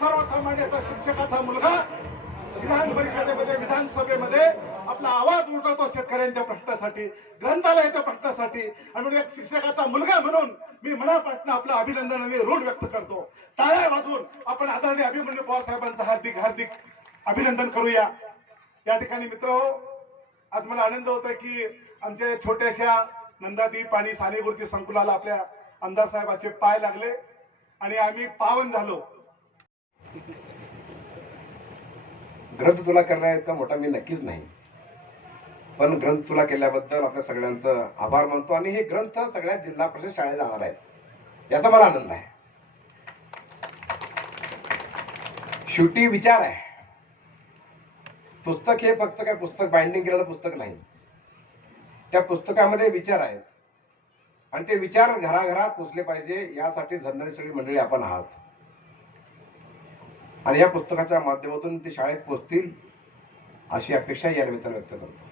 सर्वसामान्याचा शिक्षकाचा मुलगा विधान परिषदेमध्ये विधानसभेमध्ये आपला आवाज उठवतो शेतकऱ्यांच्या प्रश्नासाठी ग्रंथालयाच्या प्रश्नासाठी. आणि म्हणून एक शिक्षकाचा मुलगा म्हणून मी मनापासून आपलं अभिनंदन आणि ऋण व्यक्त करतो. टाळ्या वाजून आपण आदरणीय अभिमन्यू पवार साहेबांचं हार्दिक हार्दिक अभिनंदन करूया. या ठिकाणी मित्र हो, आज मला आनंद होतोय की आमच्या छोट्याशा नंदादीप आणि सानेगुरची संकुलाला आपल्या आमदार साहेबाचे पाय लागले आणि आम्ही पावन झालो. ग्रंथ तुला करणार इतका मोठा मी नक्कीच नाही. पण ग्रंथ तुला केल्याबद्दल आपल्या सगळ्यांचं आभार मानतो आणि हे ग्रंथ सगळ्या जिल्हा परिषद शाळेत जाणार आहेत. याचा मला आनंद आहे शेवटी विचार आहे. पुस्तक हे फक्त काय पुस्तक बाइंडिंग केलेलं पुस्तक नाही. त्या पुस्तकामध्ये विचार आहेत. आणि ते विचार घराघरात पोचले पाहिजे यासाठी झंडणारी सगळी मंडळी आपण आहात. आणि या पुस्तकाच्या माध्यमातून ते शाळेत पोचतील अशी अपेक्षा या निमित्तानं व्यक्त करतो.